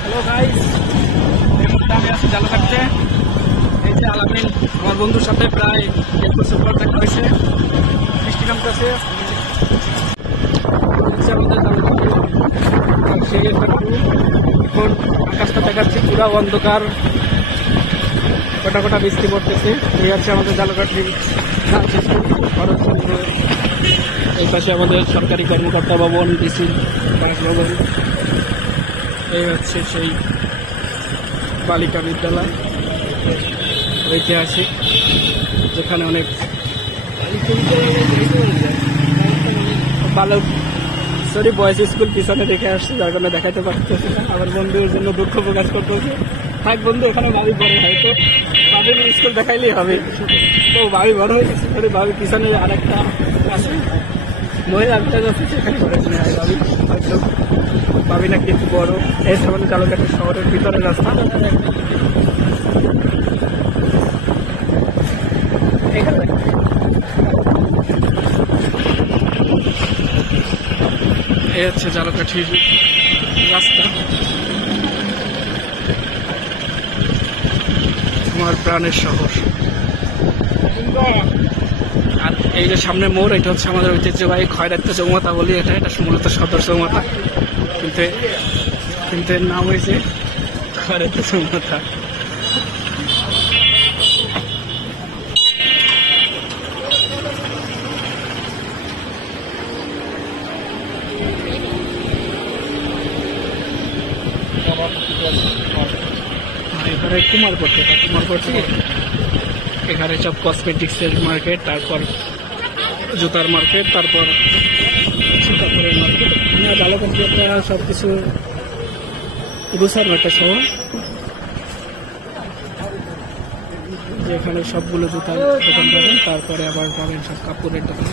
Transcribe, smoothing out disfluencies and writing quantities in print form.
Hello guys, আমি আছি জালকাঠতে। এই যে আলামিন আমার বন্ধুর সাথে প্রায় 1 বছর পর দেখা হয়েছে। বৃষ্টি নামতেছে এখন আকাশটা দেখাচ্ছি পুরা অন্ধকার, কটা কটা বৃষ্টি পড়তেছে। এই আছে আমাদের জালকাঠি এই পাশে আমাদের সরকারি কর্মকর্তা ভবন, ডিসি বাসভবন। এই হচ্ছে সেই বালিকা বিদ্যালয় ঐতিহাসিক, যেখানে অনেক ভালো সরি বয়েজ স্কুল পিছনে দেখে আসছে, যার কারণে দেখাতে পারতেছে না। আমার বন্ধুর জন্য দুঃখ প্রকাশ করতেছে। থাক বন্ধু, ওখানে ভাবি বড় হয়তো ভাবির স্কুল দেখাইলেই হবে। তো ভাবি বড় হয়ে গেছে, ভাবি পিছনে আরেকটা আছে মহিলা আরেকটা আছে, সেখানে করেছে না ভাবি হয়তো ভাবি না কিন্তু বড়। এই আমাদের জালকাঠি শহরের ভিতরে রাস্তা। এই হচ্ছে জালকাঠির রাস্তা, আমার প্রাণের শহর। আর এই যে সামনে মোড়, এটা হচ্ছে আমাদের ঐতিহ্যবাহী খয়রাত্তা চৌমাথা বলি। এটা মূলত সদর চৌমাথা, কিন্তু এর নাম হয়েছে খয়রাত্তা চৌমাথা। এখানে কুমারপট এখানে সব কসমেটিক্সের মার্কেট, তারপর জুতার মার্কেট, তারপর কাপড়ের মার্কেট। জালকাঠি আপনারা সব কিছু গুছার একটা শহর, যেখানে সবগুলো জুতার দোকান পাবেন, তারপরে আবার পাবেন সব কাপড়ের দোকান।